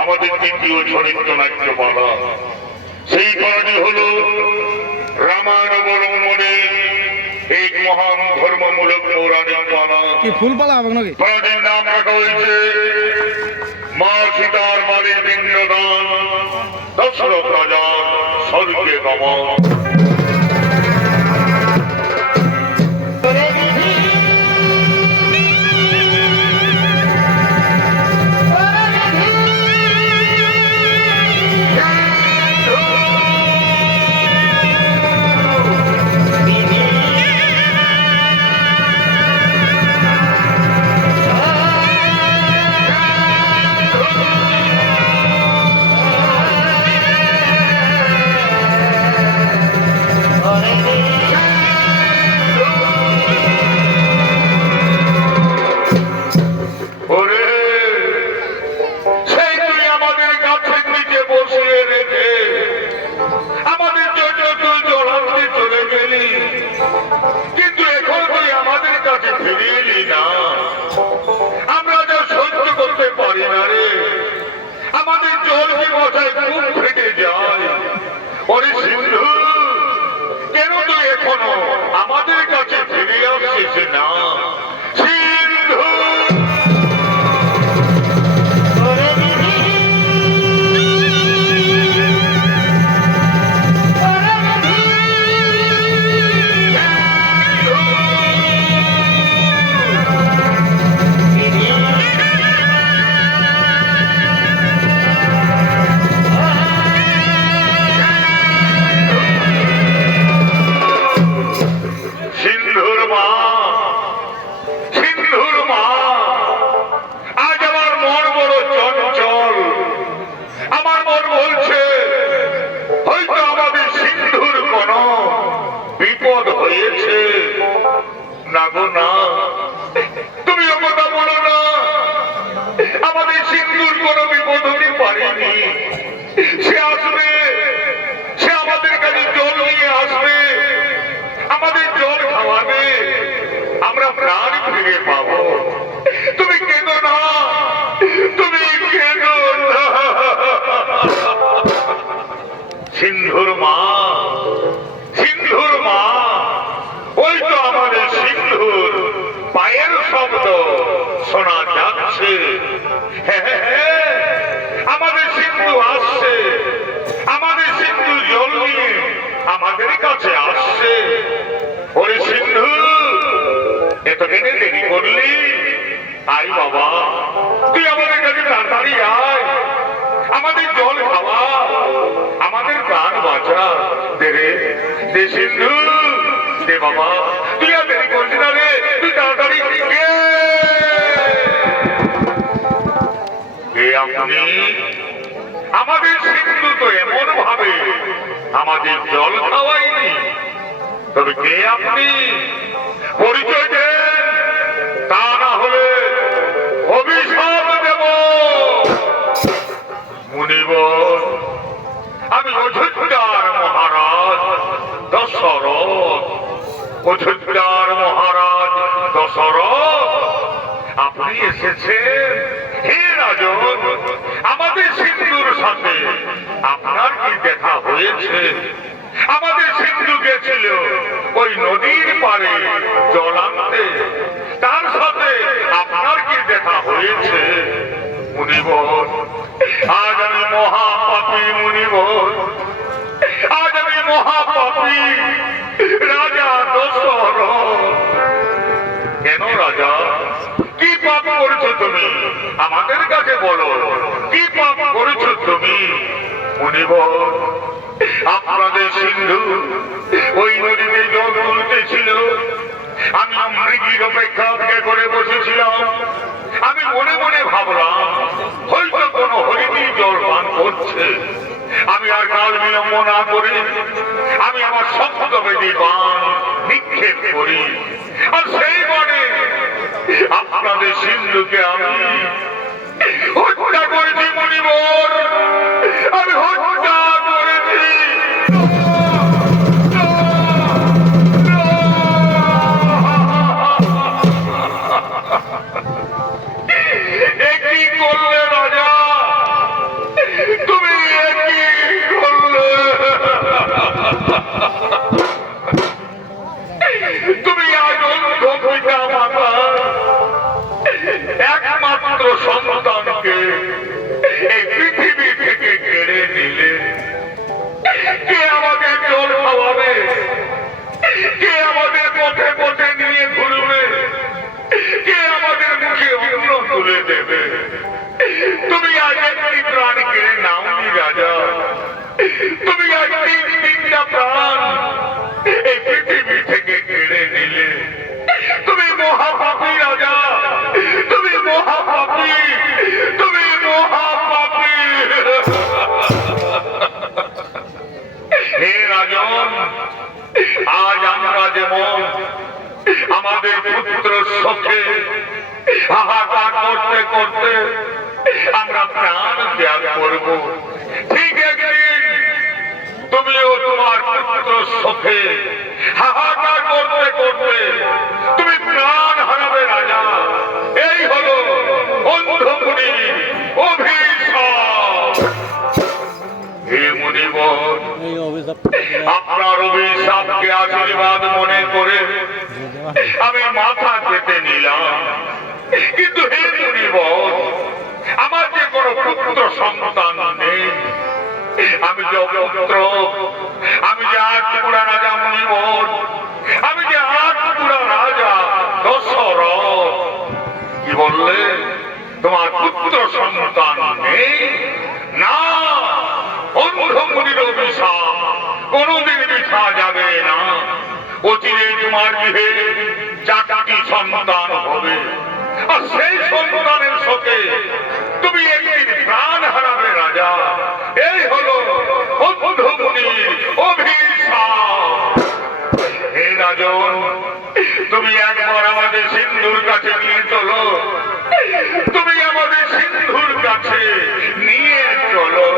আমাদের দ্বিতীয় চরিত্রনাট্যমালা। সেই পালাটি হল রামায়ণ অবলম্বনে এক মহান ধর্মমূলক পৌরাণিক পালা। পালাটির নাম রাখা হয়েছে মা সীতার বাড়ির পিণ্ডদান, দশরথ রাজার স্বর্গে গমন। আমাদের জল কি মাথায় খুব ফেটে যায়। ওরে সিন্ধু, কেন তুই এখনো আমাদের কাছে ফিরে আসছিস না? সিন্ধু, তুমি কথা বলো না। আমাদের সিন্ধুর কোনো বিপদ হতে পারেনি। সে আসবে, সে আমাদের কাছে জল নিয়ে আসবে, আমাদের জল খাওয়াবে, আমরা প্রাণ ফিরে পাবো। তুমি কেঁদো না, তুমি কেঁদো না। সিন্ধুর মা, সিন্ধুর মা, ওই তো আমাদের সিন্ধুর পায়ের শব্দ শোনা যাচ্ছে। আমাদের সিন্ধু আসছে, আমাদের সিন্ধু জল নিয়ে আমাদের কাছে আসছে। ওরে সিন্ধু, এতদিন দেরি করলি? আয় বাবা, তুই আমাদের কাছে তাড়াতাড়ি আয়, আমাদের জল খাওয়া, আমাদের প্রাণ বাঁচা। দে সিন্ধু, দে বাবা, তুই আর দেরি করছিস না রে, তুই তাড়াতাড়ি। আপনি? আমাদের সিন্ধু তো এমন ভাবে আমাদের জল খাওয়াইনি। তবে কে আপনি? পরিচয় দেন, তা না হলে অভিশাপ দেব। মুনিবর, আমি অযোধ্যার মহারাজ দশরথ। অযোধ্যার মহারাজ দশরথ, আপনি এসেছেন? হে রাজন, আমাদের সিন্ধুর সাথে আপনার কি দেখা হয়েছে? আমাদের সিন্ধু গেছিল ওই নদীর পারে জল আনতে, তার সাথে আপনার কি দেখা হয়েছে? মুনিবর, আজ আমি মহাপাপী। মুনিবর, আজ আমি মহাপাপী রাজা দশরথ। কেন রাজা, কি পাপ করেছো তুমি? আমাদের কাছে বলো, কি পাপ করেছো তুমি? মুনিবর, আপনাদের সিন্ধু ওই নদীতে জল তুলতেছিল, আমি মৃগীর অপেক্ষা করে বসেছিলাম। আমি মনে মনে ভাবলাম হয়তো কোনো হরিণী জল পান করছে। আমি আর কাল বিলম্ব না করে আমি আমার শক্ত বেদি বাণ নিক্ষেপ করি, আর সেই বাণে আপনাদের সিন্ধুকে আমি হত্যা করেছি। মুনিবর, আমি হত্যা করেছি। আমাদের পুত্র শোকে হাহাকার করতে করতে আমরা প্রাণ ত্যাগ করব। ঠিক একদিন তুমিও তোমার পুত্র শোকে হাহাকার করতে করতে তুমি প্রাণ হারাবে রাজা। এই হলো অন্ধমুনি অভিশাপ। হে মুনিবর, আপনার অভিশাপকে আশীর্বাদ মনে করে আমি মাথা পেতে নিলাম। কিন্তু হে মুনিবর, আমার যে কোনো পুত্র সন্তান নেই। আমি যে অপুত্র, আমি যে আটপুরা রাজা মুনিবর, আমি যে আটপুরা রাজা দশরথ। কি বললে তোমার পুত্র সন্তান নেই? না, অন্ধমুনির অভিশাপ কোনদিন মিথ্যা যাবে না। অচিরে তোমার গৃহে 4টি সন্তান হবে, আর সেই সন্তানের শোকে তুমি একদিন প্রাণ হারাবে রাজা। এই হলো অন্ধমুনির অভিশাপ। হে রাজন, তুমি একবার আমাদের সিন্ধুর কাছে নিয়ে চলো, তুমি আমাদের সিন্ধুর কাছে নিয়ে চলো।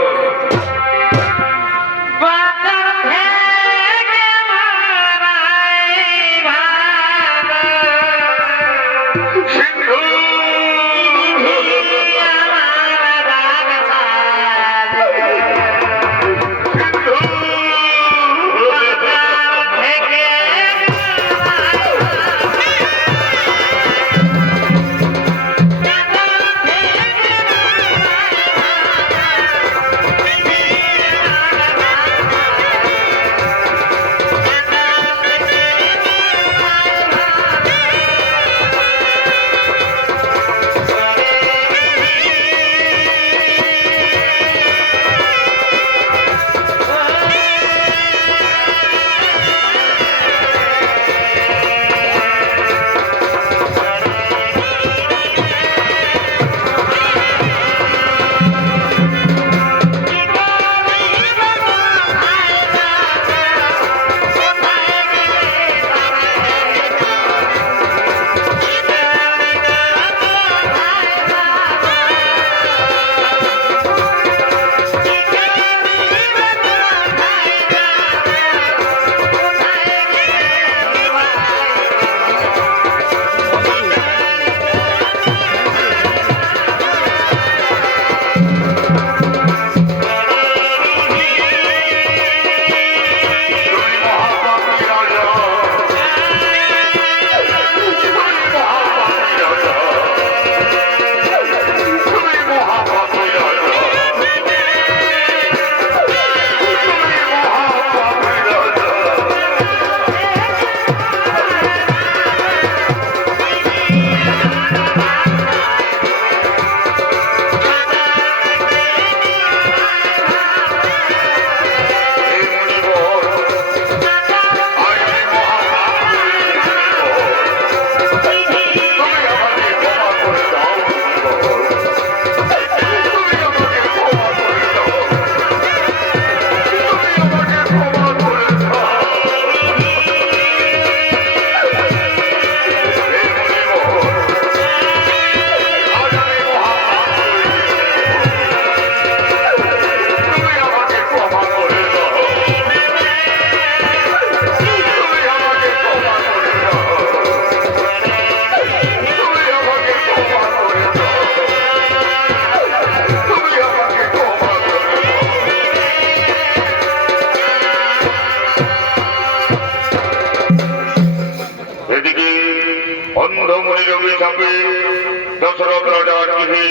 দশরথ রাজার গৃহে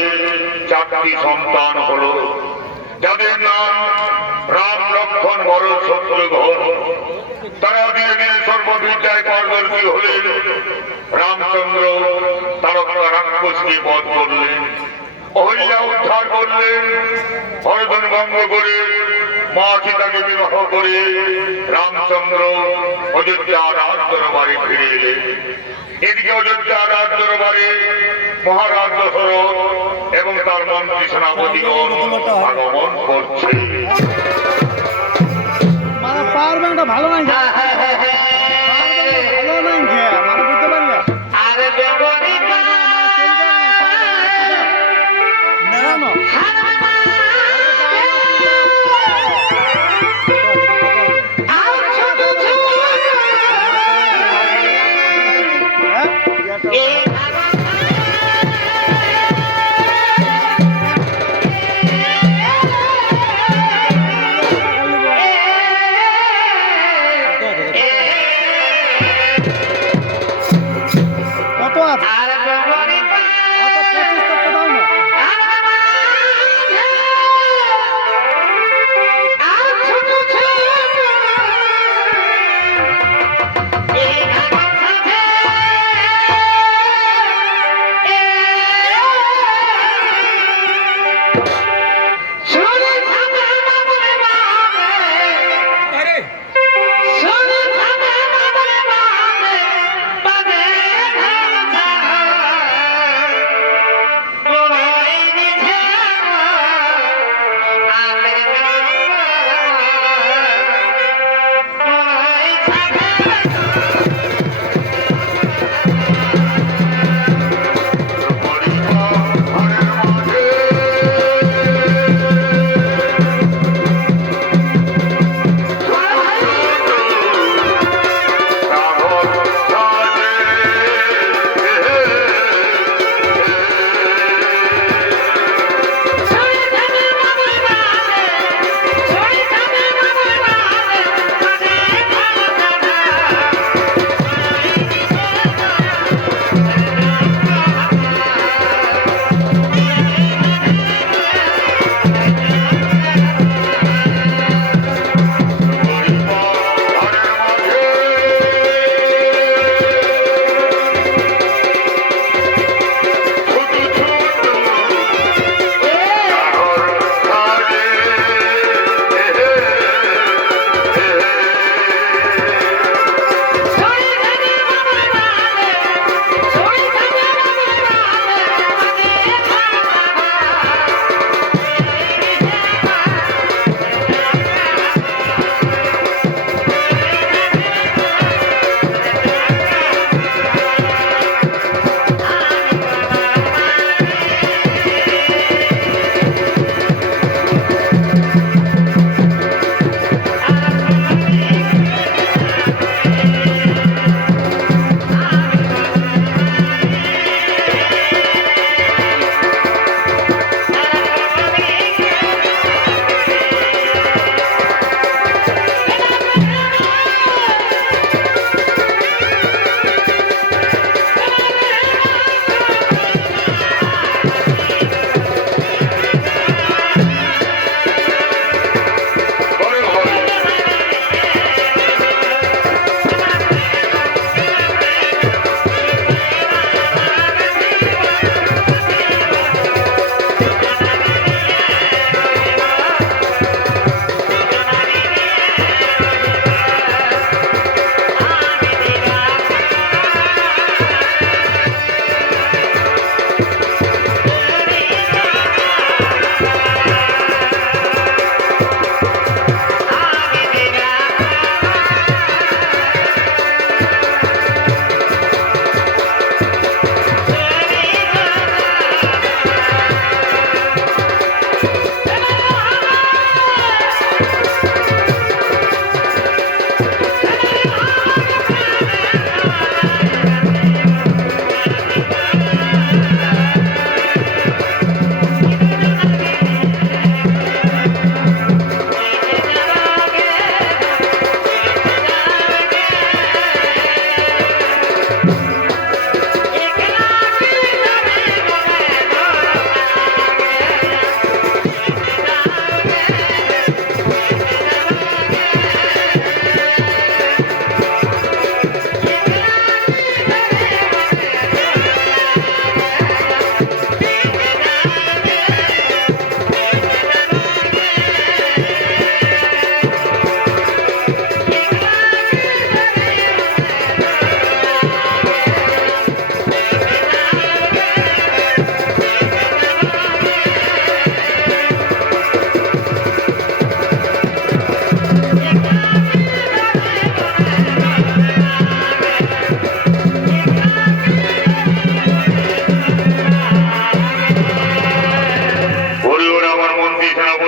4টি সন্তান হলো, যাদের নাম রাম, লক্ষ্মণ, ভরত, শত্রুঘ্ন। তারা ধীরে ধীরে সর্ববিদ্যায় পারদর্শী হলেন। রামচন্দ্র তারকা রাক্ষসকে বধ করলেন, অহল্যা উদ্ধার করলেন, হরধন ভঙ্গ করে মা সীতাকে বিবাহ করে রামচন্দ্র অযোধ্যার রাজ দরবারে ফিরে এলেন। এদিকে অযোধ্যার রাজ দরবারে মহারাজ দশরথ এবং তার মন্ত্রী সেনাপতিগণ আগমন করছে। ভালো নাই, ভালো নাই, বুঝতে পারি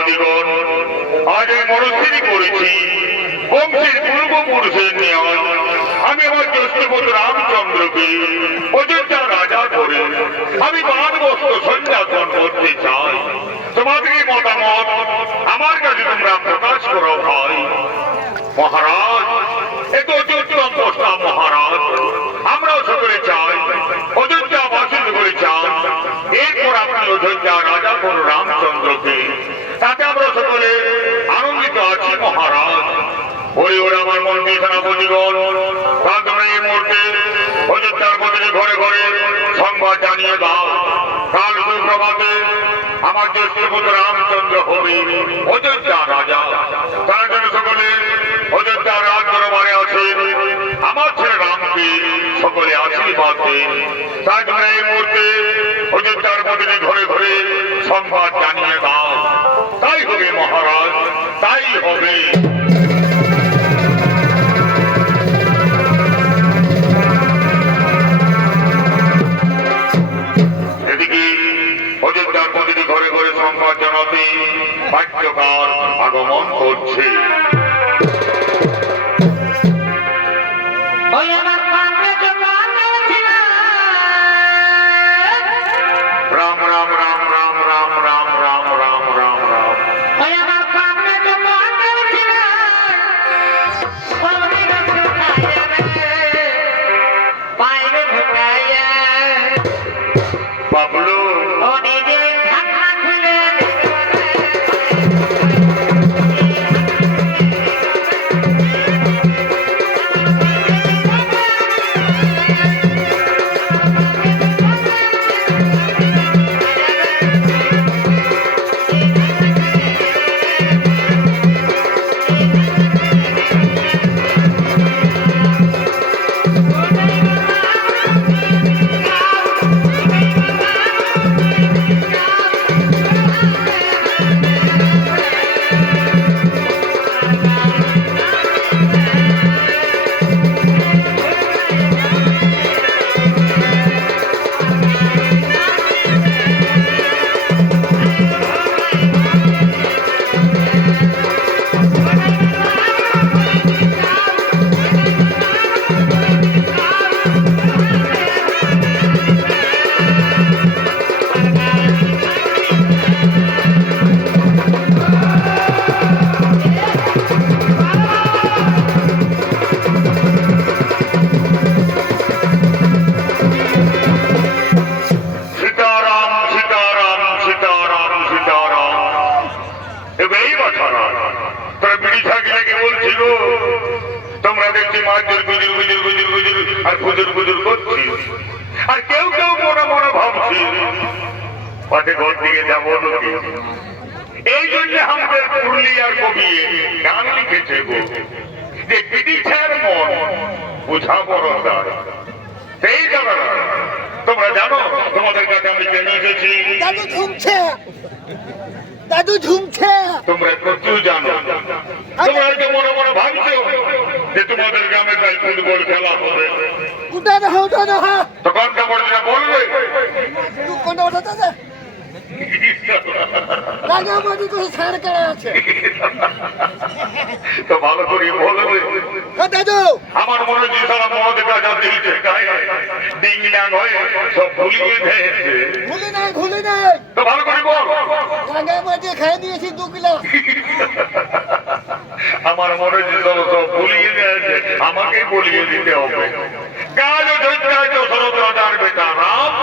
সেনাপতিগণ, আজ এই মনস্থির করেছি বংশের পূর্বপুরুষের নিয়ম আমি আমার জ্যেষ্ঠপুত্র রামচন্দ্রকে অযোধ্যা রাজা করে আমি বানবস্ত্র সন্ন্যাসন করতে চাই। তোমাদের মতামত আমার কাছে তোমরা প্রকাশ করো ভাই। মহারাজ, এত অযোধ্যা প্রস্তাব মহারাজ, আমরাও সকলে চাই, অযোধ্যা বাসিত করে চান। এরপর আপনি অযোধ্যা রাজা করো রামচন্দ্রকে, তাতে আমরা সকলে আনন্দিত আছি মহারাজ। ওরে ওরে আমার মন্ত্রী সেনাপতিগণ, তোমরা এই মুহূর্তে অযোধ্যার মধ্যে ঘরে ঘরে সংবাদ জানিয়ে দাও, কাল সুপ্রভাতে আমার জ্যেষ্ঠপুত্র রামচন্দ্র হবে অযোধ্যা রাজা। তারা যেন সকলে অযোধ্যার রাজ দরবারে আছেন, আমার ছেলে রামকে সকলে আশীর্বাদ দেন। তাই তোমরা এই মুহূর্তে অযোধ্যার মধ্যে ঘরে ঘরে সংবাদ জানিয়ে দাও। তাই হবে মহারাজ, তাই হবে। অযোধ্যার প্রতিটি ঘরে ঘরে সংবাদ জানাতে পাঠ্যকার আগমন করছে। রাম রাম রাম রাম রাম রাম রাম রাম রাম রাম। বাবলু তোমরা দেখছি মাঝের গুজুর গুজুর গুজুর গুজুর আর গুজুর গুজুর করছি, আর কেউ কেউ মনে মনে ভাবছি পথে ঘর দিকে যাবো নাকি। এই জন্য আমাদের পুরুলিয়ার কবি গান লিখেছে যে বিদিশার মন বুঝা বড় দায়। সেই জায়গাটা তোমরা জানো, তোমাদের কাছে আমি কেন এসেছি। দাদু ঝুমছে, দাদু ঝুমছে। তোমরা প্রচুর জানো, তোমরা যে মনে মনে ভাবছো যে তোমাদের গ্রামে তাই ফুটবল খেলা হবে। তখন কেমন বলবে তো ভালো করে বলবে। দাদু আমার মনে হচ্ছে সারা মহাদেকা জাতি ডিঙ্গিনাং হয়ে সব ভুলিয়ে দিয়েছে। ভুলি নাই, ভুলি নাই। তো ভালো করে বল। রাঙা মাঝে খাই দিয়েছি 2 কিলো। আমার মনে হচ্ছে সব ভুলিয়ে দিয়েছে, আমাকেই বলিয়ে দিতে হবে। কাল অযোধ্যায় দশরথ রাজার বেটা রাম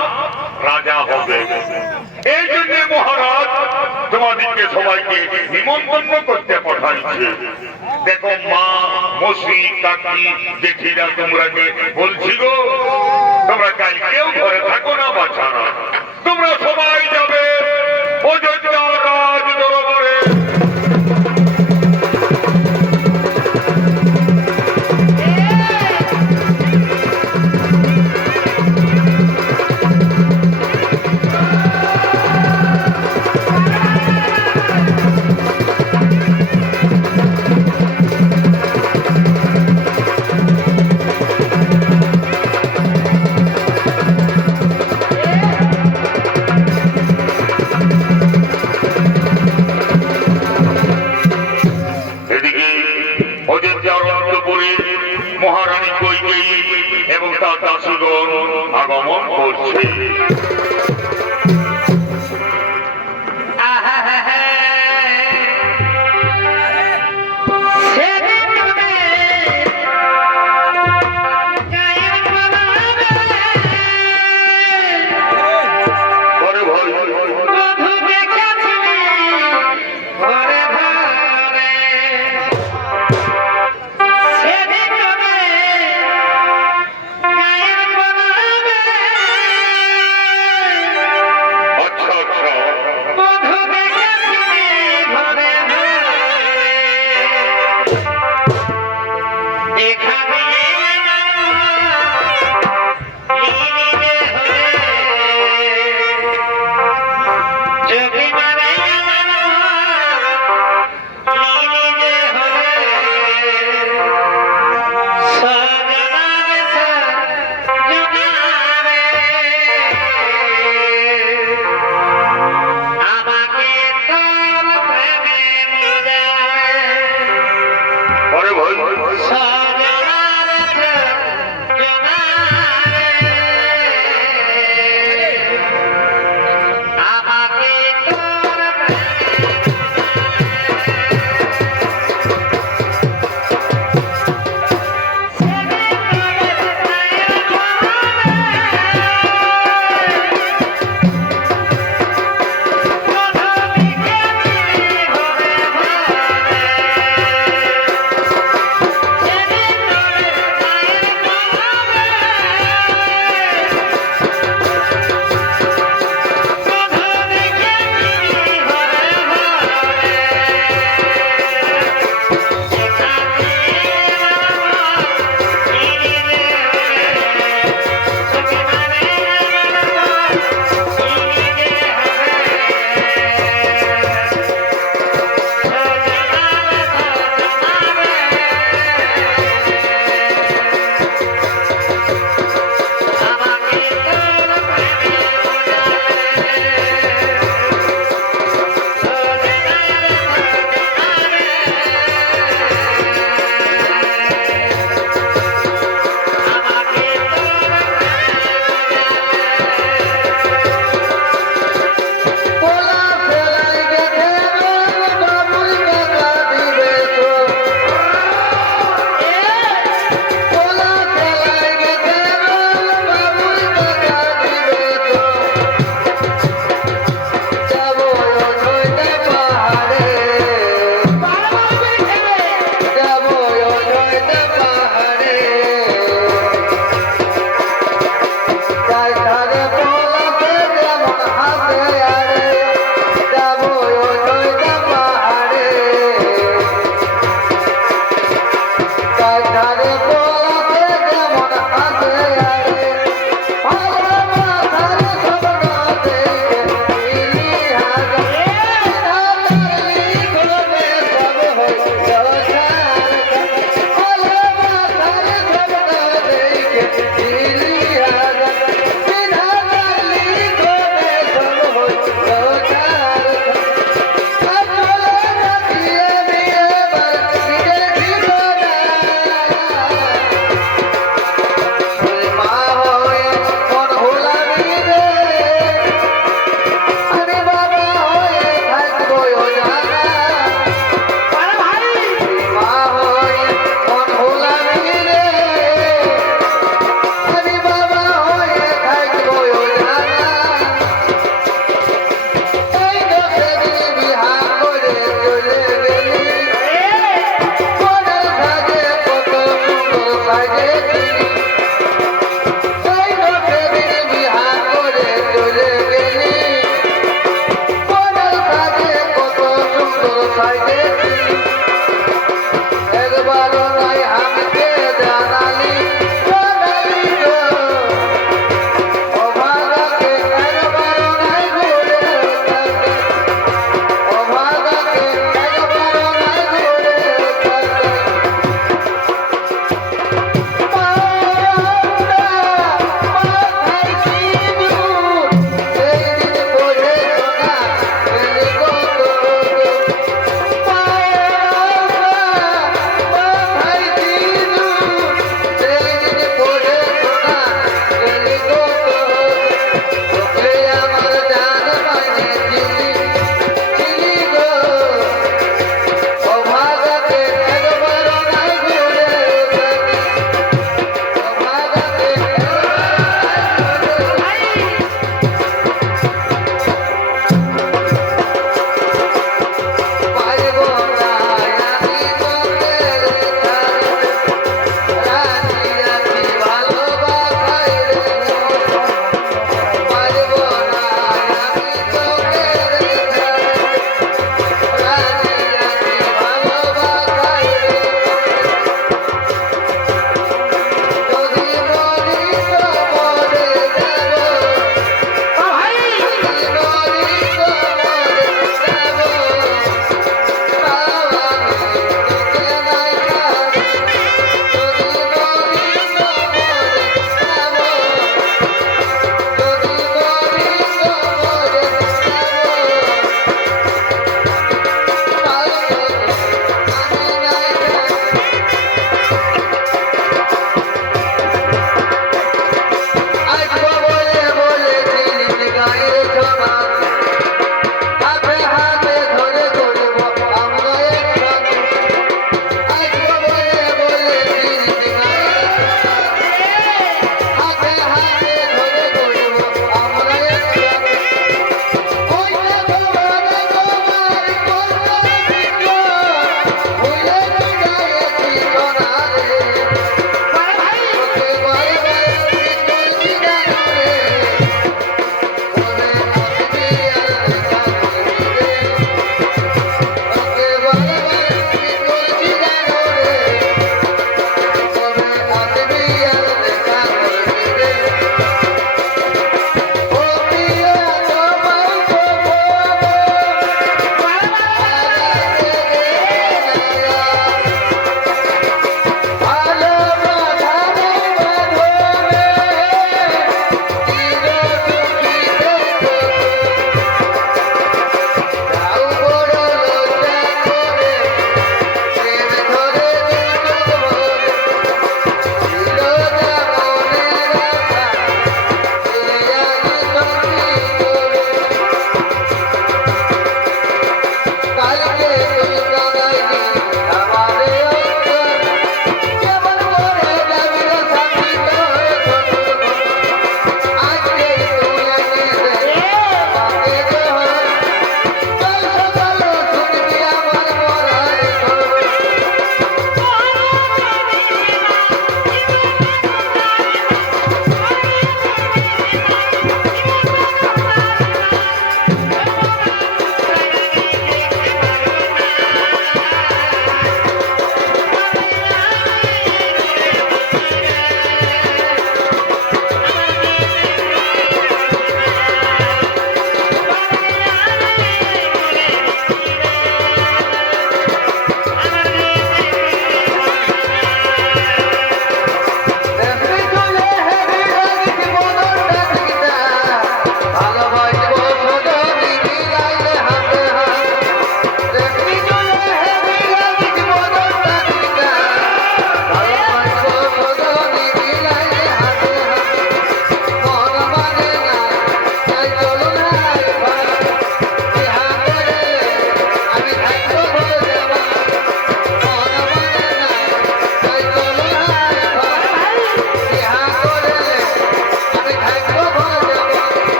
রাজা হবে। এই জন্য মহারাজ তোমাদেরকে সবাইকে নিমন্ত্রণ করতে পাঠাইছে। দেখো মা, মসি, কাকি, জেঠিরা তোমরা বলছি গো, তোমরা কাল কেউ ঘরে থাকো না বাছারা, তোমরা সবাই যাবে অযোধ্যা রাজ দরবারে। বলছি ঘরে ঘরে আচ্ছা আচ্ছা ঘরে ঘরে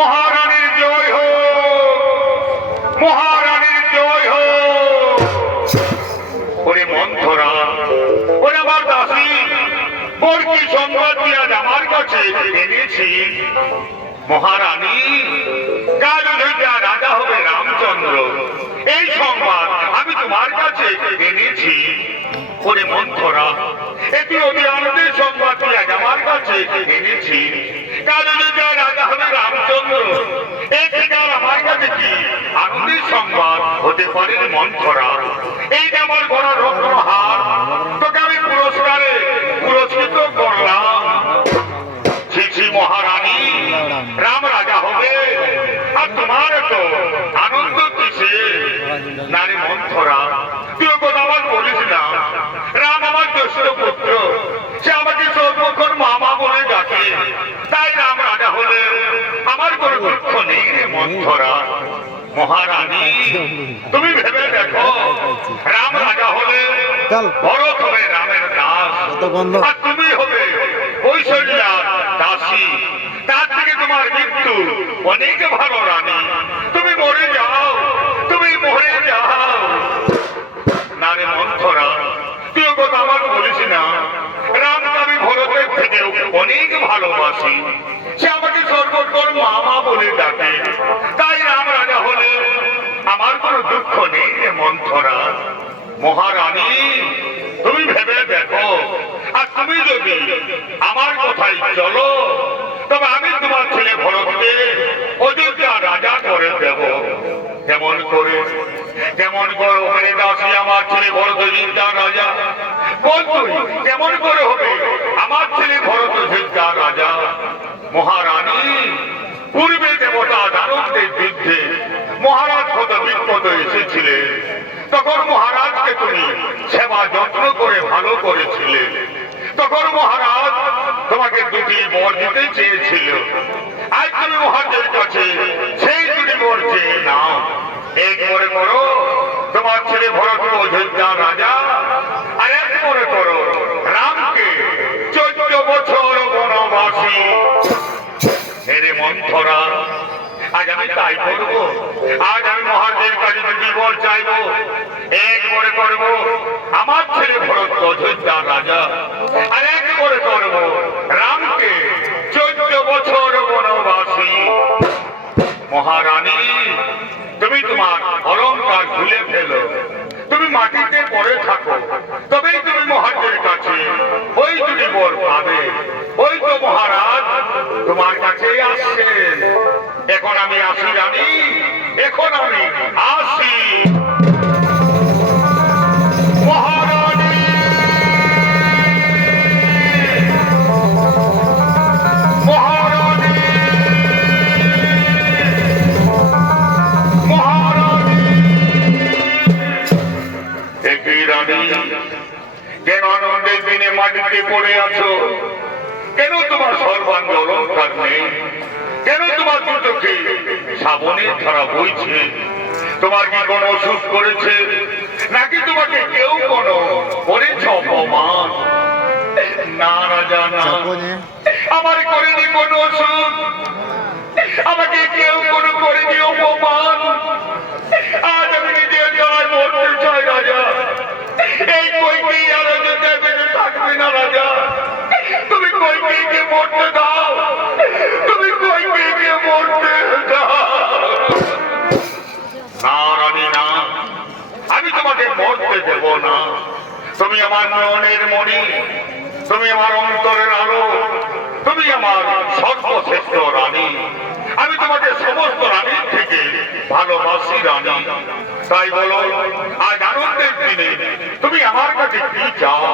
মহারানীর জয় হোক, মহারানীর জয় হোক। ওরে মন্থরা, ওরে আমার দাসী, ওর কি সংবাদ নিয়ে আজ আমার কাছে এনেছি? মহারানী, কাল অযোধ্যা রাজা হবে রামচন্দ্র, এই সংবাদ আমি তোমার কাছে এনেছি। ওরে মন্থরা, এটি অতি আনন্দের সংবাদ নিয়ে আজ আমার কাছে এনেছি। কাল অযোধ্যা রাজা হবে রামচন্দ্র, এই থেকে আর আমার কাছে কি আনন্দের সংবাদ হতে পারে? মন্থরা, এই যে আমার গড়া রত্নহার, তোকে আমি পুরস্কারে পুরস্কৃত করলাম। ছি মহারানী, রাম রাজা হবে আর তোমার তো আনন্দ কিসে? নারী মন্থরা, তুই কথা আমার বলিস না। রাম আমার জ্যেষ্ঠ পুত্র, সে আমাকে সর্বক্ষণ মামা বলে ডাকে, তাই রাম রাজা হলে আমার কোনো দুঃখ নেই রে মন্থরা। মহারানী, তুমি ভেবে দেখো, রাম রাজা হলে ভরত হবে রামের দাস, আর তুমি হবে কৌশল্যার দাসী। তার থেকে তোমার মৃত্যু অনেক ভালো রানী। তুমি মরে যাও, তুমি মরে যাও। নারে মন্থরা, তুই কথা আমার বলিস না। রামকে আমি ভরতের থেকেও অনেক ভালোবাসি, সে আমাকে সর্বক্ষণ মামা বলে ডাকে, তাই রাম রাজা হলে আমার কোনো দুঃখ নেই রে মন্থরা। মহারানী, তুমি ভেবে দেখো, আর তুমি যদি আমার কথাই চলো, তবে আমি তোমার ছেলে ভরতকে অযোধ্যা রাজা করে দেব। কেমন করে ওখানে দাসী আমার ছেলে ভরত অযোধ্যা রাজা? বলতুই কেমন করে হবে আমার ছেলে ভরত অযোধ্যা রাজা? মহারানী, পূর্বে দেবতা দানবদের যুদ্ধে মহারাজ কত বিপদ এসেছিলেন, তখন মহারাজকে তুমি সেবা যত্ন করে ভালো করেছিলে। তখন মহারাজ তোমাকে দুটি বর দিতে চেয়েছিল। আজ তুমি মহারাজের কাছে সেই দুটি বর চেয়ে নাও। এক মনে করো তোমার ছেলে ভরত অযোধ্যা রাজা, আর এক মনে করো রামকে 14 বছর বনবাসী। হেরে মন্থরা, আজ আমি তাই করবো। আজ আমি মহারাজের কাছে দুটি বর চাইবো। এক মনে করবো আমার ছেলে ভরত অযোধ্যা রাজা, আর এক মনে করবো রামকে 14 বছর বনবাসী। মহারানী, তুমি তোমার অলংকার ভুলে ফেলো, তুমি মাটিতে পড়ে থাকো, তবেই তুমি মহারাজের কাছে ওই দুটি বর পাবে। ওই তো মহারাজ তোমার কাছে আসছেন। এখন আমি আসি রানী, এখন আমি আসি। মহারানী, মহারানী, মহারানী। একই রানী, কেন আনন্দের দিনে মাটিতে পড়ে আছো? কেন তোমার সর্বাঙ্গ অলঙ্কার নেই? কেন তোমার দুটোকে শ্রাবণের ধারা বইছে? তোমার কি কোনো অসুখ করেছে, নাকি তোমাকে কেউ কোনো করেছে অপমান? না রাজা, না, আমার করেনি কোনো অসুখ, আমাকে কেউ কোনো করেনি অপমান। আজ আমি নিজের জানায় মরতে চাই রাজা। এই কইকেই আর অযোধ্যায় বেঁচে থাকবে না রাজা। তুমি কইকেইকে মরতে দাও, তুমি কইকেইকে মরতে দাও। না রানী, না, আমি তোমাকে মরতে দেব না। তুমি আমার নয়নের মণি, তুমি আমার অন্তরের আলো, তুমি আমার সর্বশ্রেষ্ঠ রানী। আমি তোমাকে সমস্ত রানীর থেকে ভালোবাসি রানী। তাই বলো, আজ আনন্দের দিনে তুমি আমার কাছে কি চাও?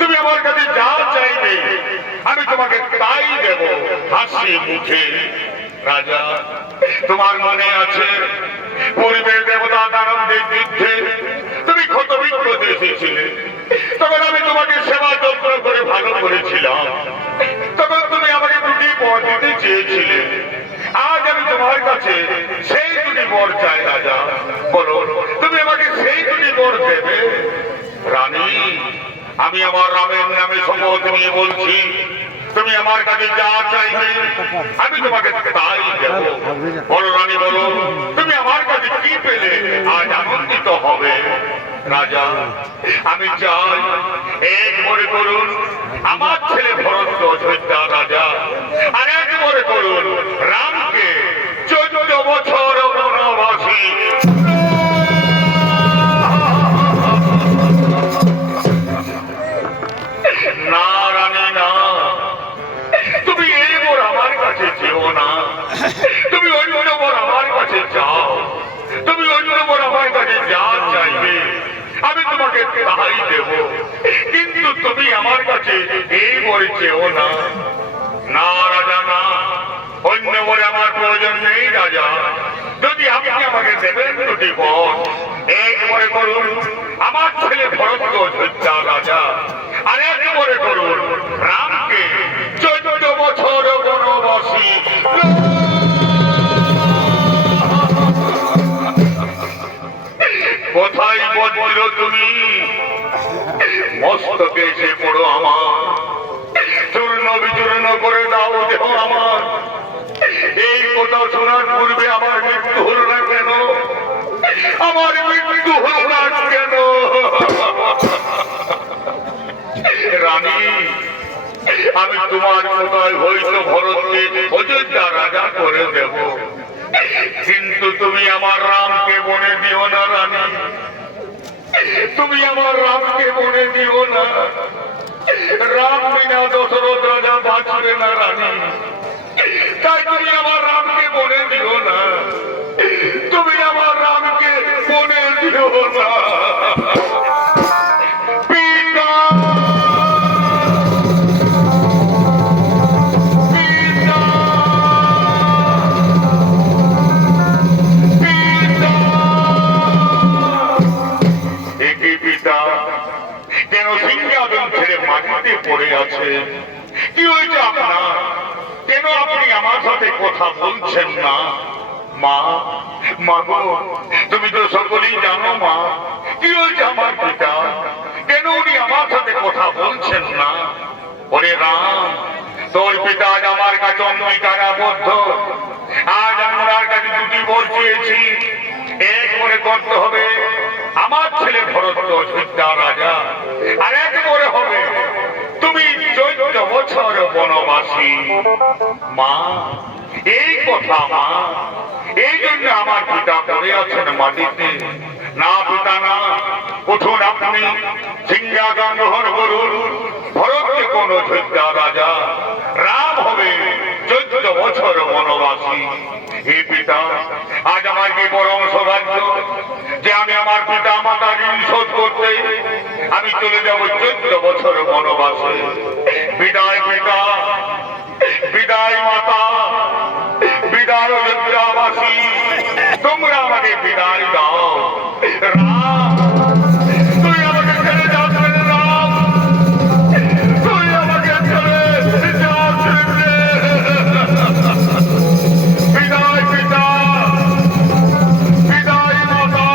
তুমি আমার কাছে যা চাইবে আমি তোমাকে তাই দেব হাসি মুখে। রাজা, তোমার মনে আছে পূর্বে দেবতা দানবদের যুদ্ধে তুমি ক্ষতবিক্ষত এসেছিলে, তখন আমি তোমাকে সেবা যত্ন করে ভালো করেছিলাম। তখন তুমি আমাকে দুটি বর দিতে চেয়েছিলে। আজ আমি তোমার কাছে সেই দুটি বর চাই রাজা। বলো, তুমি আমাকে সেই দুটি বর দেবে? রানী, আমি আমার রামের নামে শপথ নিয়ে বলছি, তুমি আমার কাছে যা চাইবে আমি তোমাকে তাই দেব। বলো রানী, বলো তুমি আমার কাছে কি পেলে আজ আনন্দিত হবে? রাজা, আমি চাই এক মনে করুন আমার ছেলে ভরত অযোধ্যা রাজা, আর এক মনে করুন রামকে 14 বছর বনবাসী। না রানী না, তুমি এই বর আমার কাছে চেও না, তুমি অন্য বর আমার কাছে যাও। তুমি অন্য বর আমার কাছে যা চাইবে আমি তোমাকে তাই দেব, কিন্তু তুমি আমার কাছে এই বরে চেও না। না রাজা না, অন্য বরে আমার প্রয়োজন নেই রাজা। যদি আপনি আমাকে দেবেন দুটি বর, এক মনে করুন আমার ছেলে ভরত অযোধ্যা রাজা, আর এক মনে করুন রামকে 14 বছর বনবাসী। কোথায় বজ্র তুমি? মস্তকে এসে পড়ো আমার, চূর্ণ বিচূর্ণ করে দাও দেহ আমার। এই কথা শোনার পূর্বে আমার মৃত্যু হল না কেন? আমার মৃত্যু হল না কেন? রানী, আমি তোমার কোথায় হয়তো ভরতকে অযোধ্যা রাজা করে দেব, কিন্তু তুমি আমার রামকে বনে দিও না রানী। তুমি আমার রামকে বনে দিও না। রাম বিনা দশরথ রাজা বাঁচবে না রানী, তাই তুমি আমার রামকে বনে দিও না। তুমি আমার রামকে বনে দিও না। কেন সিংহাসন ছেড়ে মাটিতে পড়ে আছে? কি হয়েছে আপনার? কেন আপনি আমার সাথে কথা বলছেন না? মা, মা গো, তুমি তো সকলেই জানো মা। কি হয়েছে আমার পিতা? কেন উনি আমার সাথে কথা বলছেন না? ওরে রাম, তোর পিতা আজ আমার কাছে অঙ্গীকারাবদ্ধ। আজ আমার কাছে দুটি বর চেয়েছি, এক করে করতে হবে আমার ছেলে ভরত অযোধ্যা রাজা, আর এক করে হবে তুমি 14 বছর বনবাসী। মা, এই কথা মা, এই জন্য আমার পিতা পড়ে আছেন মাটিতে। না পিতা না, উঠুন আপনি সিংহাসন গ্রহণ করুন। ভরতকে কোন অযোধ্যা রাজা, রাম হবে 14 বছর বনবাসী। হে পিতা, আজ আমার কি বরং সৌভাগ্য যে আমি আমার পিতা মাতার ঋণ শোধ করতে আমি চলে যাব 14 বছর বনবাসে। বিদায় পিতা, বিদায় মাতা, বিদায় অযোধ্যাবাসী, তোমরা আমাকে বিদায় দাও। রাম, তুই আমাকে ছেড়ে যাচ্ছ রাম, তুই আমাকে ছেড়ে যাচ্ছ। বিদায় পিতা, বিদায় মাতা।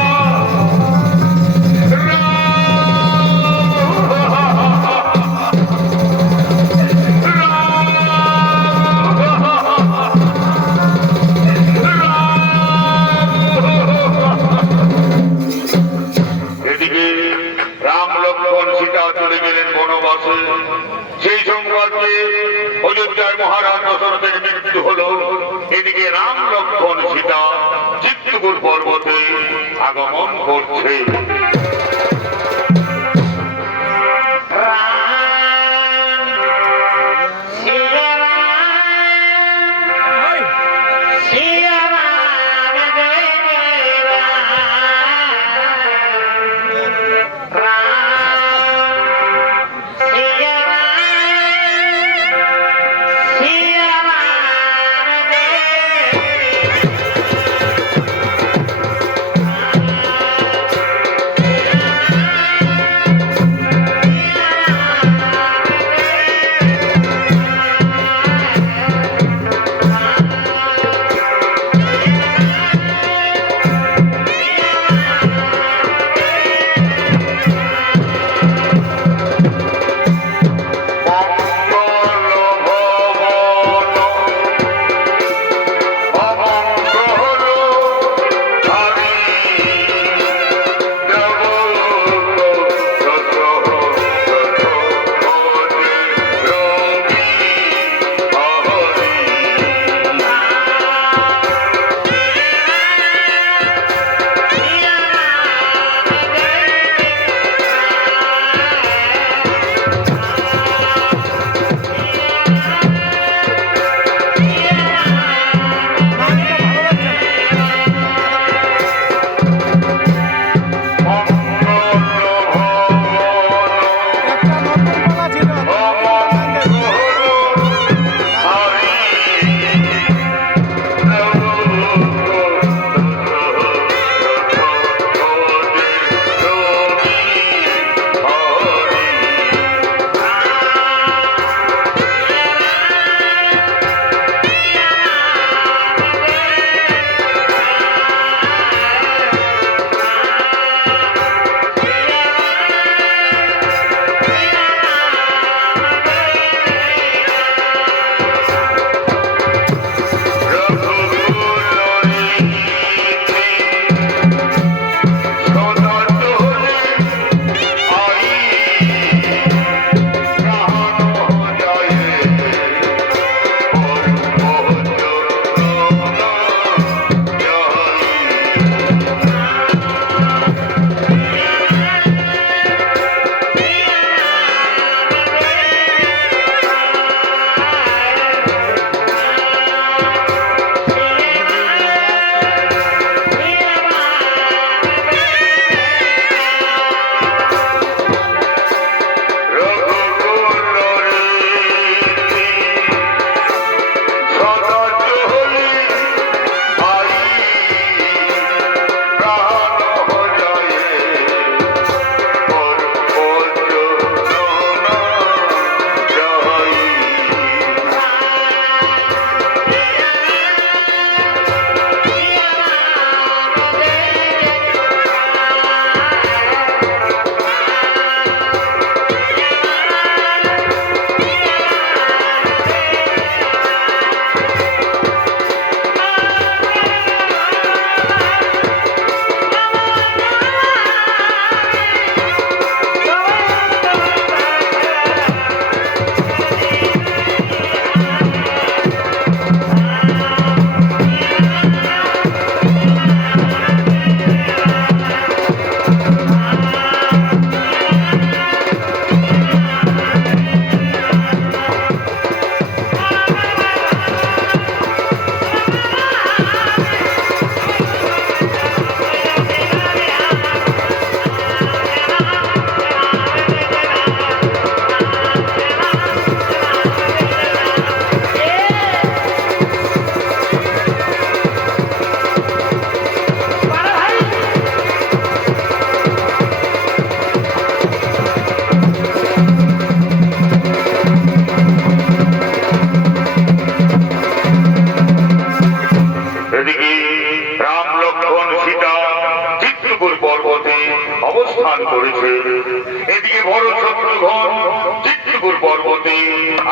এদিকে রাম লক্ষ্মণ সীতা চলে গেলেন বনবাসে। সেই সংবাদে অযোধ্যার মহারাজ দশরথের মৃত্যু হলো। এদিকে রাম লক্ষ্মণ সীতা চিত্রকূট পর্বতে আগমন করছে।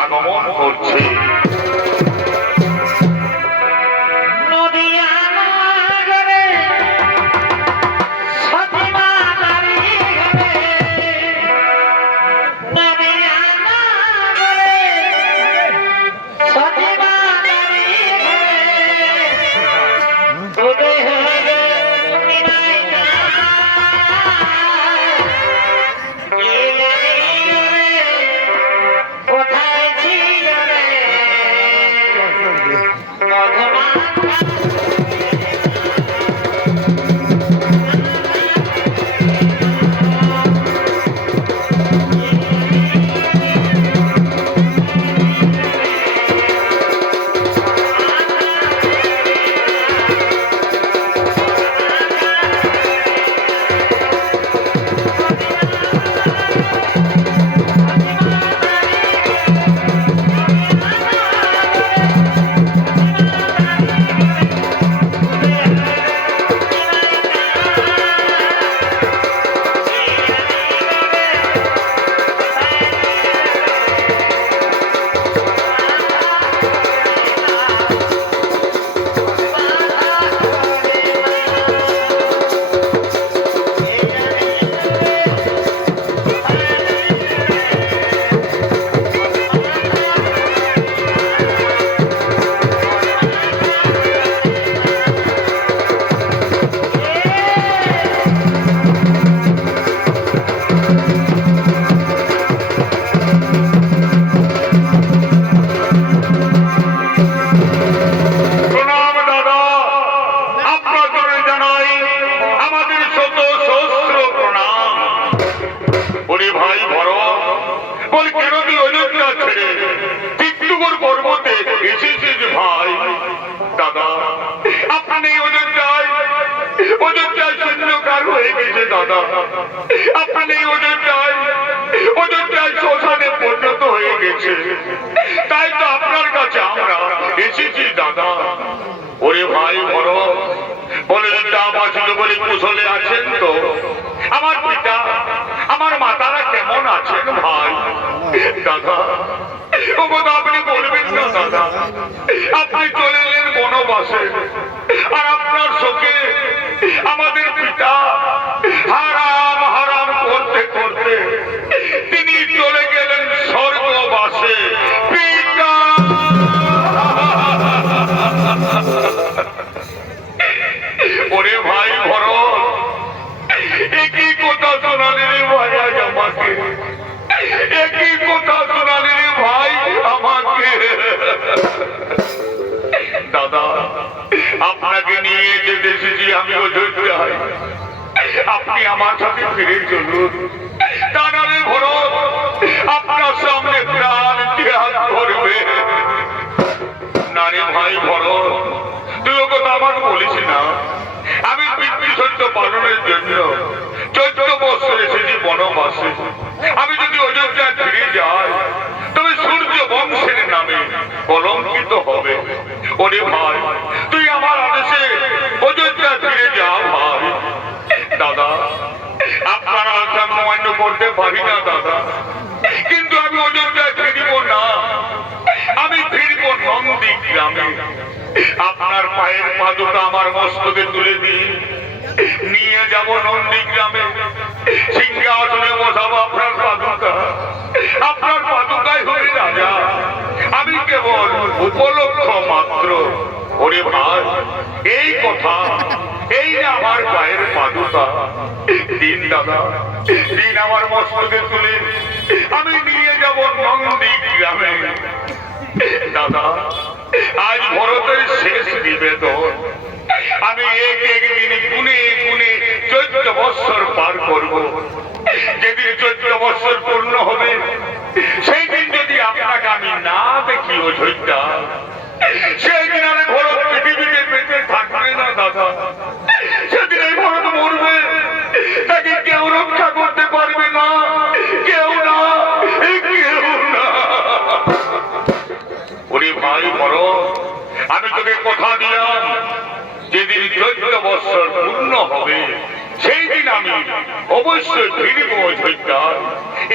আগমন করছে। তাই তো আপনার কাছে আমরা এসেছি দাদা। ওরে ভাই বড় বলে ছিল বলে কুশলে আছেন তো? আমার পিতা আমার মাতারা কেমন আছেন ভাই? দাদা ও কথা আপনি বলবেন না দাদা। আপনি চলে এলেন বনবাসে, আর আপনার শোকে আমাদের পিতা হারাম হারাম করতে করতে তিনি চলে গেলেন স্বর্গবাসে। পিতা ওরে ভাই ভরত, একই কথা শোনালি রে ভাই আজ আমাকে, একই কথা শোনালি রে ভাই আমাকে। দাদা আপনাকে নিয়ে যেতে এসেছি আমি অযোধ্যায়, আপনি আমার সাথে ফিরে চলুন। তা নাহলে ভরত আপনার সামনে প্রাণ ত্যাগ করবে। না রে ভাই ভরত, তুই ও কথা আমাকে বলিস না। আমি পিতৃসত্য পালনের জন্য 14 বছর এসেছি বনবাসে। আমি যদি অযোধ্যায় ফিরে যাই তবে সূর্য বংশের নামে কলঙ্কিত হবে। ওরে ভাই তুই আমার আদেশে অযোধ্যায় ফিরে যা ভাই। দাদা আপনার আশা অমান্য করতে পারি না দাদা, কিন্তু আমি অযোধ্যায় ফিরিব না, আমি ফিরব নন্দী গ্রামে। আপনার পায়ের পাদুকা আমার মস্তকে তুলে দিই, নিয়ে যাব নন্দী গ্রামে, সিংহাসনে বসাবো আপনার পাদুকা। আপনার পাদুকায় হয়ে রাজা, আমি কেবল উপলক্ষ মাত্র। ওরে ভাই এই কথা, এই যে আমার পায়ের পাদুকা, দিন দাদা দিন আমার মস্তকে তুলে আমি নিয়ে যাব নন্দী গ্রামে। দাদা আজ ভরতের শেষ নিবেদন, আমি এক এক দিন গুনে গুনে 14 বৎসর পার করব। যেদিন 14 বৎসর পূর্ণ হবে সেই দিন যদি আপনাকে আমি না দেখি অযোধ্যা, সেই দিন আমি ভরত পৃথিবীতে বেঁচে থাকবে না দাদা। সেদিন এই ভরত মরবে, তাকে কেউ রক্ষা করতে পারবে না, কেউ না, কেউ না। ওরে ভাই ভরত আমি তোকে কথা দিলাম, যেদিন 14 বৎসর পূর্ণ হবে সেই দিন আমি অবশ্যই ফিরব অযোধ্যায়।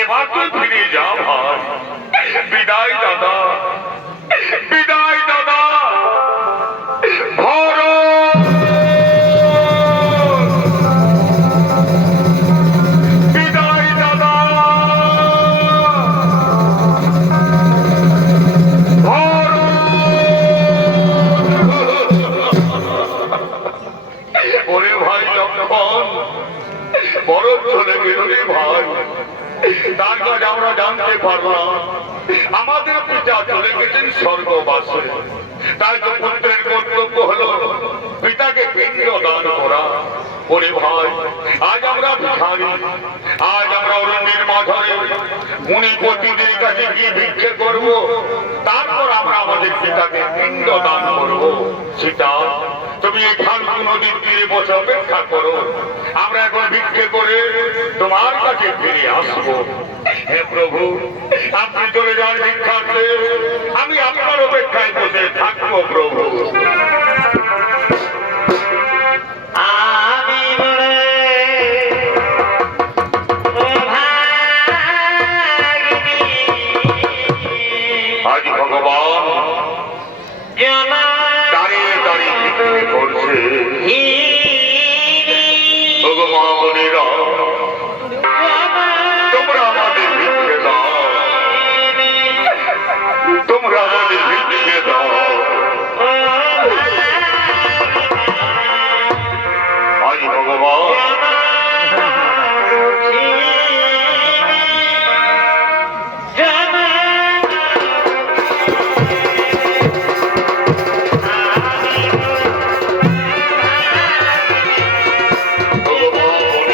এবার তুই ফিরে যা ভাই। বিদায় দাদা, বিদায় দাদা। ভরত, বিদায় দাদা। ওরে ভাই লক্ষণ, ভরত চলে গেল রে ভাই। তার কাছে আমরা জানতে পারলাম আমাদের পিতা চলে গেছেন স্বর্গবাসে। তাই তো পুত্রের কর্তব্য হলো পিতাকে পিণ্ড দান করা। ওরে ভাই, আজ আমরা ভিখারি, আজ আমরা অরণ্যের মাঝরে মুনিপতিদের কাছে গিয়ে ভিক্ষে করব, তারপর আমরা আমাদের পিতাকে পিণ্ড দান করব। সীতা, তুমি এই ফাল্গু নদীর তীরে বসে অপেক্ষা করো, আমরা এখন ভিক্ষে করে তোমার কাছে ফিরে আসবো। হে প্রভু, আপনি চলে যান ভিক্ষার্থে, আমি আপনার অপেক্ষায় বসে থাকবো প্রভু। আজ ভগবান দাঁড়িয়ে দাঁড়িয়ে ভিক্ষে করছে। ভগবানেরা, তোমরা আমাদের ভিক্ষে দাও, তোমরা আমাদের ভিক্ষে দাও। আজ ভগবান ভগবান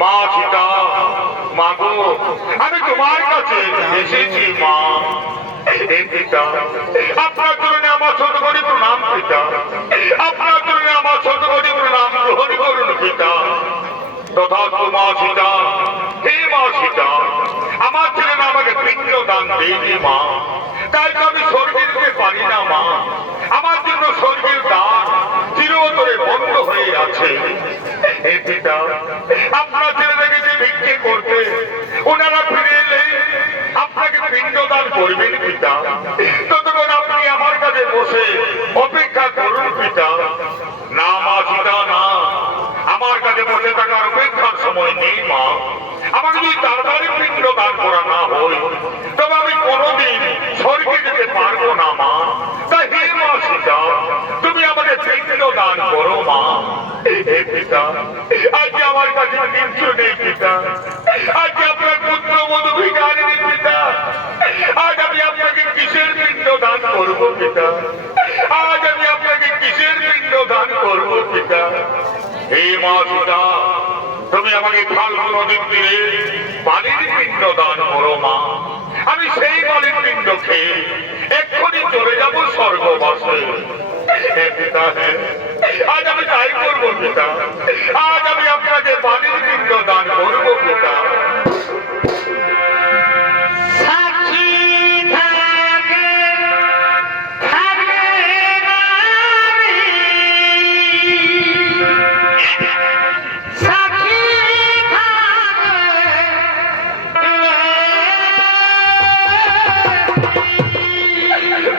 মা সীতা, মা গো, আমি তোমার কাছে এসেছি মা। হে পিতা, আপনার চরণে আমার শতকোটি প্রণাম পিতা, আপনার চরণে আমার শতকোটি প্রণাম গ্রহণ করুন পিতা। তথাস্তু মা সীতা, হে মা সীতা, আমার ছেলে না আমাকে পিণ্ড দান দেয়নি মা, তাই তো আমি স্বর্গে যেতে পারি না মা। আমার জন্য স্বর্গের দ্বার চিরতরে বন্ধ হয়ে আছে। হে পিতা, আপনার ছেলে দেখেছে ভিক্ষে করতে, ওনারা ফিরে এলে আপনাকে পিণ্ড দান করবেন পিতা। ততক্ষণ আপনি আমার কাছে বসে অপেক্ষা করুন পিতা। না মা সীতা, না, আমার কাছে বসে থাকার অপেক্ষার সময় নেই মা। আমাকে যদি তাড়াতাড়ি পিণ্ড দান করা না হয়, তবে আমি কোনোদিন স্বর্গে যেতে পারবো না মা। তাই হে মা সীতা, তুমি আমাকে পিণ্ড দান করো মা। হে পিতা, আজ আমার কাছে কিছু নেই পিতা, আজ আপনার পুত্র বধূ ভিখারিনী পিতা, আজ আমি আপনাকে কিসের পিণ্ড দান করবো পিতা? আজ আমি আপনাকে কিসের পিণ্ড দান করবো পিতা? হে মা সীতা, তুমি আমাকে ফাল্গু নদীর তীরে বালির পিণ্ড দান করো মা। আমি সেই বালির পিণ্ড খেয়ে এক্ষুনি চলে যাবো স্বর্গবাসে। হে পিতা, হ্যাঁ, আজ আমি তাই করবো পিতা, আজ আমি আপনাকে বালির পিণ্ড দান করবো পিতা।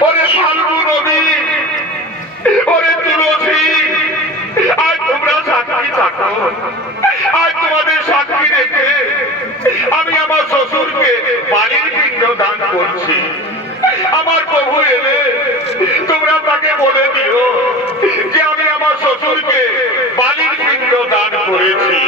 ওরে ফাল্গু নদী, ওরে তুলসী, আজ তোমরা সাক্ষী থাকো। আজ তোমাদের সাক্ষী রেখে আমি আমার শ্বশুরকে বালির পিণ্ড দান করছি। আমার প্রভু এলে তোমরা তাকে বলে দিও যে আমি আমার শ্বশুরকে বালির পিণ্ড দান করেছি।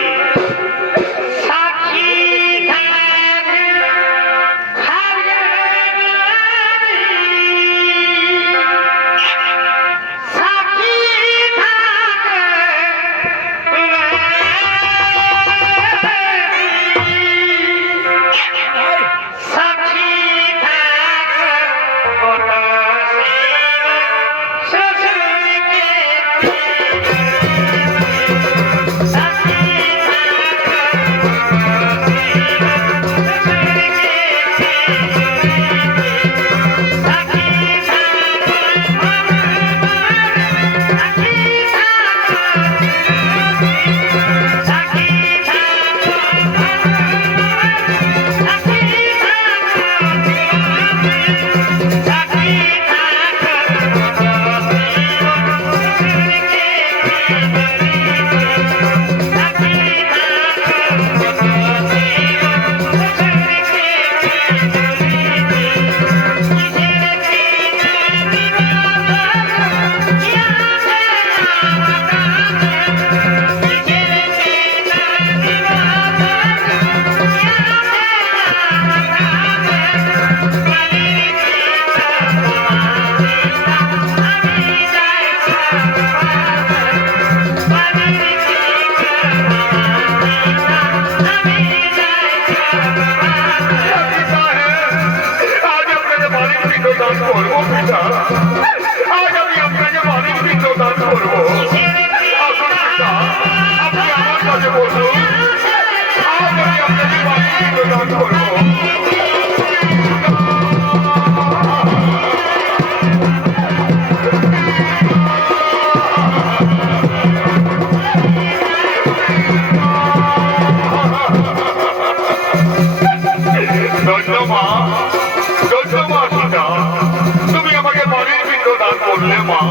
তুমি আমাকে বাড়ির পিণ্ড দান করলে মা।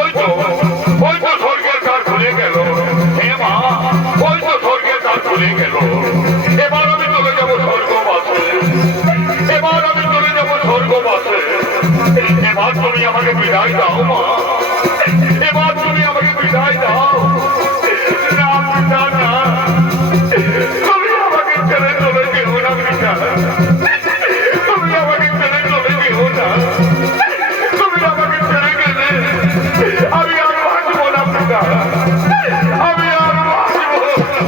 ওই তো স্বর্গের দ্বার খুলে গেল। হে মা, ওই তো স্বর্গের দ্বার খুলে গেল। এবার আমি চলে যাবো স্বর্গবাসে, এবার আমি চলে যাবো স্বর্গবাসে। এবার তুমি আমাকে বিদায় দাও মা, এবার তুমি আমাকে বিদায় দাও। না পিতা, না, তুমি আমাকে ছেড়ে চলে যেও না পিতা, তুমি আমাকে ছেড়ে চলে যেও না। তুমি আমাকে ছেড়ে গেলে আমি আর বাঁচবো না পিতা, আমি আর বাঁচবো না।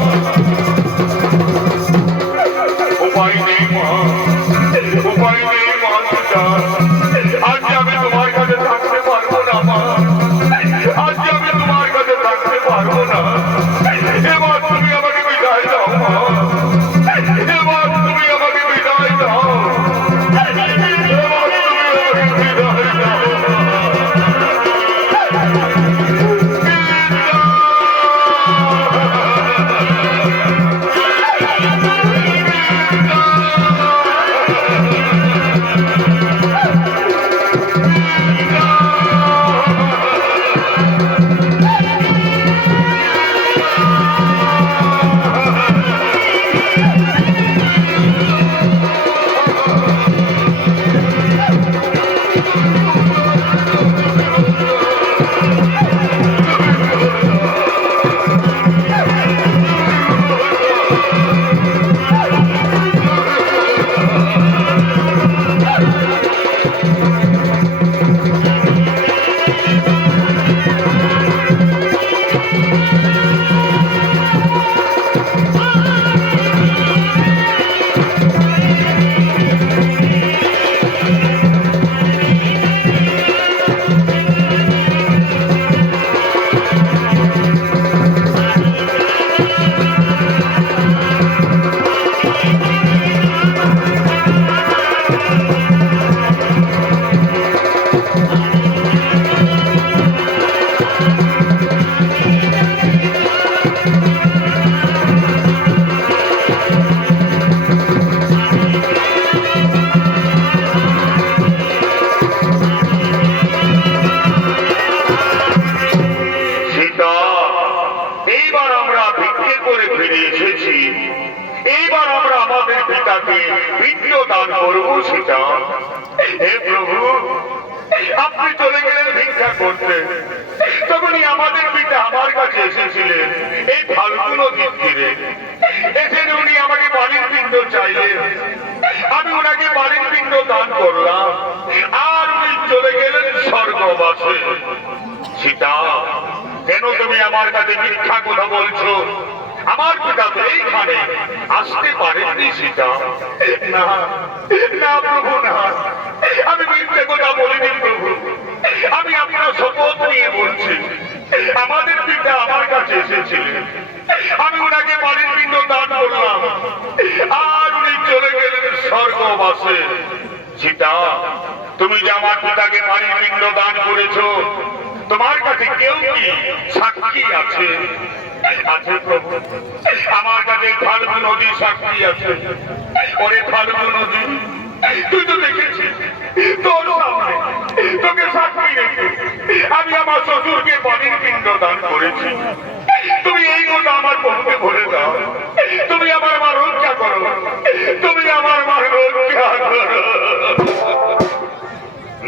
আমাদের পিতাকে পিণ্ড দান করবো সীতা। হে প্রভু, আপনি চলে গেলেন ভিক্ষা করতে, তখনই আমাদের পিতা আমার কাছে এসেছিলেন এই ফাল্গু নদীর তীরে। এসে উনি আমাকে বাড়ির পিণ্ড চাইলেন, আমি ওনাকে বাড়ির পিণ্ড দান করলাম, আর উনি চলে গেলেন স্বর্গবাসে। সীতা, কেন তুমি আমার কাছে মিথ্যা কথা বলছো? আমার পিতা তো এইখানে আসতে পারেননি সীতা। না না প্রভু, না, আমি মিথ্যে কথা বলিনি প্রভু। আমি আপনার শপথ নিয়ে বলছি, আমাদের পিতা আমার কাছে এসেছিলেন, আমি ওনাকে বাড়ির পিণ্ড দান করলাম, আর উনি চলে গেলেন স্বর্গবাসে। সীতা, তুমি যে আমার পিতাকে বাড়ির পিণ্ড দান করেছো, তোমার কাছে কেউ কি সাক্ষী আছে? আছে প্রভু, আমার কাছে ফাল্গু নদী সাক্ষী আছে। ওরে ফাল্গু নদী, তুই তো দেখেছিস, তোর সামনে তোকে সাক্ষী রেখে আমি আমার শ্বশুরকে বাড়ির পিণ্ড দান করেছি। তুমি এই কথা আমার প্রভুকে বলে দাও, তুমি আমার মা রক্ষা করো, তুমি আমার মা রক্ষা করো।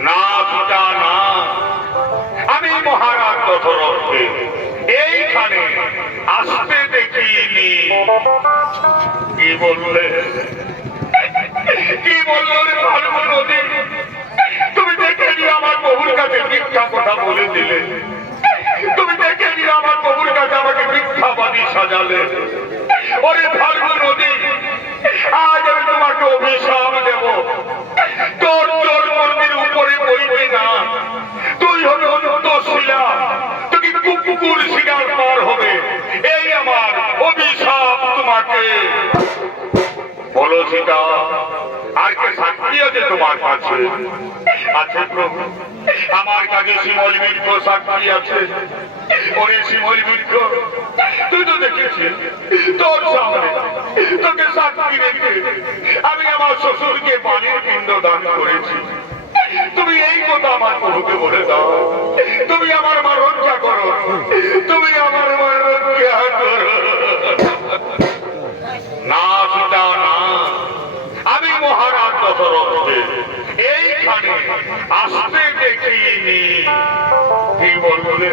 না পিতা না, আমি মহারাজ দশরথকে এইখানে আসতে দেখিনি। কি বললে? কি বললো রে ফাল্গু নদী? তুমি দেখে নিয়ে আমার প্রভুর কাছে মিথ্যা কথা বলে দিলে, তুমি দেখে নিয়ে আমার প্রভুর কাছে আমাকে মিথ্যাবাদী সাজালে। ওরে ফাল্গু নদী, আজ আমি তোমাকে অভিশাপ দেব, তোর তোর মন্দির উপরে বইবে না, তুই হবে অন্তঃশিলা, তুই কুকুর শিকার পার হবে, এই আমার অভিশাপ তোমাকে। বলো সীতা, আর কে সাক্ষী আছে তোমার কাছে? আছে প্রভু, আমার কাছে শিমল বৃক্ষ সাক্ষী আছে। ওরে শিমল বৃক্ষ, তুই তো দেখেছিস, তোর সামনে তোকে সাক্ষী রেখে আমি আমার শ্বশুরকে বাড়ির পিণ্ড দান করেছি। তুমি এই কথা আমার প্রভুকে বলে দাও, তুমি আমার মা রক্ষা করো, তুমি আমার মা রক্ষা করো। না সীতা না, আমি মহারাজ দশরথকে এইখানে আসতে দেখিনি। কি বললে?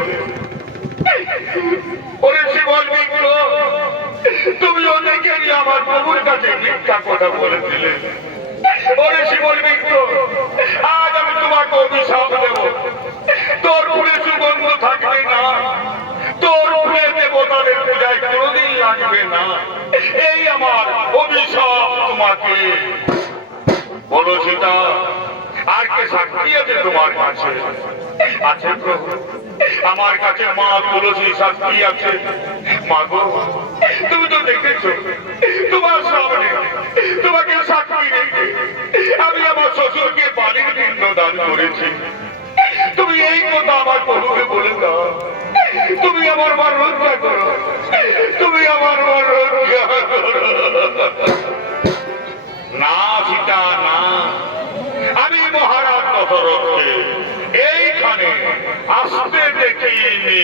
ওরে শিবল বৃক্ষ, তুমি অনেকেরই আমার প্রভুর কাছে মিথ্যা কথা বলে দিলে। ওরে শিবল বৃক্ষ, আজ আমি তোমাকে অভিশাপ দেব, তোর ফুলে সুগন্ধ থাকবে না, তোর ফুলে দেবতাদের পূজায় কোনোদিন লাগবে না, এই আমার অভিশাপ তোমাকে। বলো সীতা, আর কে সাক্ষী আছে তোমার কাছে? আছে প্রভু, আমার কাছে মা তুলসী সাক্ষী আছে। মা গো, তুমি তো দেখেছো, তোমার সামনে তোমাকে সাক্ষী রেখে আমি আমার শ্বশুরকে বাড়ির পিণ্ড দান করেছি। তুমি এই কথা আমার প্রভুকে বলে দাও, তুমি আমার মা রক্ষা করো, তুমি আমার মা রক্ষা করো। না সীতা না, আমি মহারাজ দশরথকে এইখানে আসতে দেখিনি।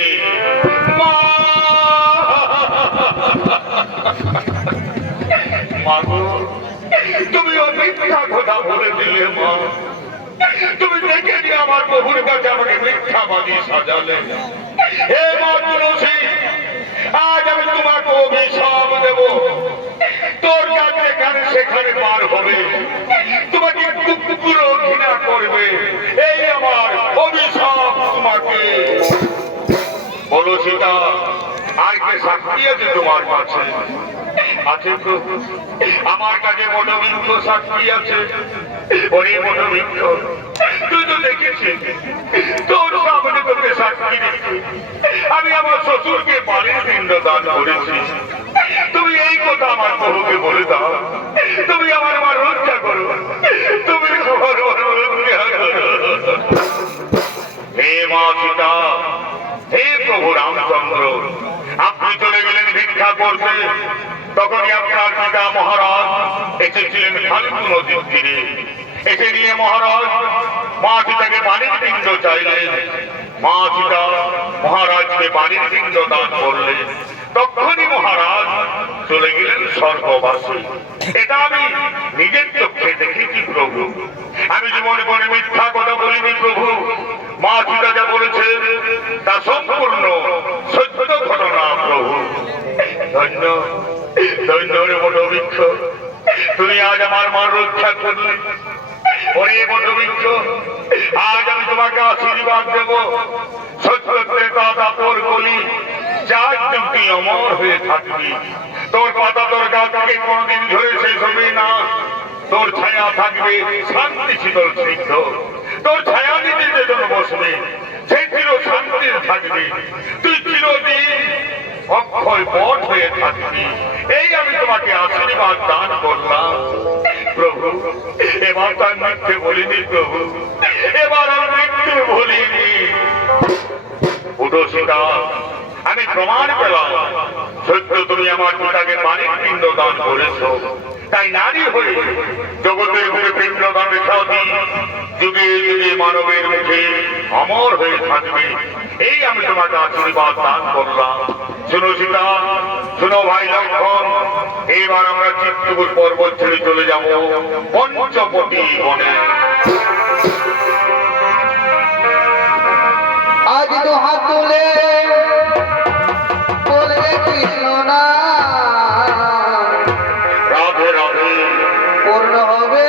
মা গো, তুমি মিথ্যা কথা বলে দিলে মা, তুমি দেখে নিয়ে আমার প্রভুর কাছে আমাকে মিথ্যাবাদী সাজালে। হে মা তুলসী, আজ আমি তোমাকে অভিশাপ দেব, তোর কাছে যেখানে সেখানে পার হবে, তোমাকে কুকুরও ঘৃণা করবে, এই আমার অভিশাপ তোমাকে। বলো সীতা, আর কে সাক্ষী আছে তোমার কাছে? আছে প্রভু, আমার কাছে বটবৃক্ষ সাক্ষী আছে। ওরে বটবৃক্ষ, তুই তো দেখেছিস, তোর সামনে তোকে সাক্ষী রেখে আমি আমার শ্বশুরকে বাড়ির পিণ্ড দান করেছি। তুমি এই কথা আমার প্রভুকে বলে দাও, তুমি আমার মা রক্ষা করো, তুমি আমার মা রক্ষা করো। হে মা সীতা, হে প্রভু রামচন্দ্র, আপনি চলে গেলেন ভিক্ষা করতে, তখনই আপনার পিতা মহারাজ এসেছিলেন ফাল্গু নদীর তীরে। এসে নিয়ে মহারাজ মা সীতাকে বাড়ির পিণ্ড চাইলেন। মা সীতা মহারাজকে বাড়ির পিণ্ড দান করলেন। তখনই মহারাজ চলে গেলেন স্বর্গবাসী। এটা আমি নিজের চোখে দেখেছি প্রভু। আমি জীবনে মনে মিথ্যা কথা বলিনি প্রভু। মা সীতা যা বলেছেন তা সম্পূর্ণ সত্য ঘটনা প্রভু। ধন্য ধন্য রে বটবৃক্ষ, তুমি আজ আমার মান রক্ষা করলে। ওরে বটবৃক্ষ, আজ আমি তোমাকে আশীর্বাদ দেব। সত্যতে তোর কলি যার যুক্তি অমর হয়ে থাকবি। তোর পাতা তোর গাছ থেকে কোনদিন ঝরে শেষ হবে না। তোর ছায়া থাকবে শান্তি শীতল সিদ্ধ। তোর ছায়া দিতে যেজন বসবে সেই চির শান্তির থাকবে। তুই চিরদিন অক্ষয় পথ হয়ে থাকবি। এই আমি তোমাকে আশীর্বাদ দান করলাম প্রভু। এবার তার মিথ্যে বলিনি প্রভু, এবার আর মিথ্যে বলিনি। উঠো সীতা, আমি প্রমাণ পেলাম সত্য তুমি আমার পিতাকে পানির পিণ্ড দান করেছ। তাই নারী হয়ে জগতের মুখে পিণ্ড দান রেখাও দিই যুগে যুগে মানবের মুখে অমর হয়ে থাকবে। এই আমি তোমাকে আশীর্বাদ দান করলাম। শুনো সীতা, শুনো ভাই লক্ষণ, এবার আমরা চিত্তপুর পর্বত ছেড়ে চলে যাব পঞ্চবটি বনে। আজ তো হাত তুলে বলবে কৃষ্ণ না, রাধে রাধে পূর্ণ হবে